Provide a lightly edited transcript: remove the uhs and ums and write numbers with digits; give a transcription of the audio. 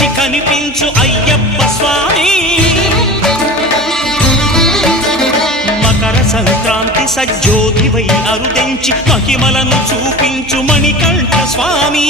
మించి కనిపించు అయ్యప్ప స్వామి మకర సంక్రాంతి సజ్జోతివై అరుదెంచి మహిమలను చూపించు మణికంఠ స్వామి